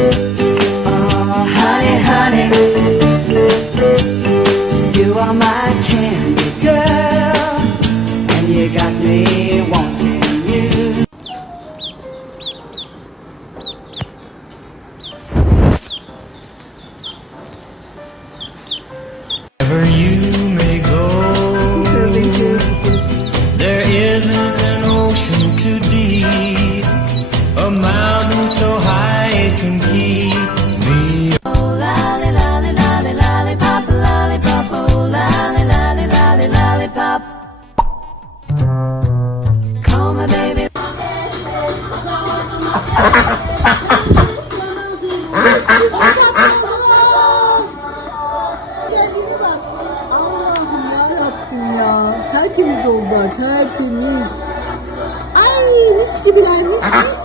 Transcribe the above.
Oh, honey, honey, you are my candy girl, and you got me wanting you. Wherever you may go, there isn't an ocean too deep, a mountain so high it can keep me. Oh, lolly, lolly, lolly, lollipop, lollipop, oh, lolly, lolly, lolly, lollipop. Call my baby. Kendine bak. Allah'ım yarabbim ya. Tertemiz oldu. Tertemiz. Ay mis gibiler mis mis.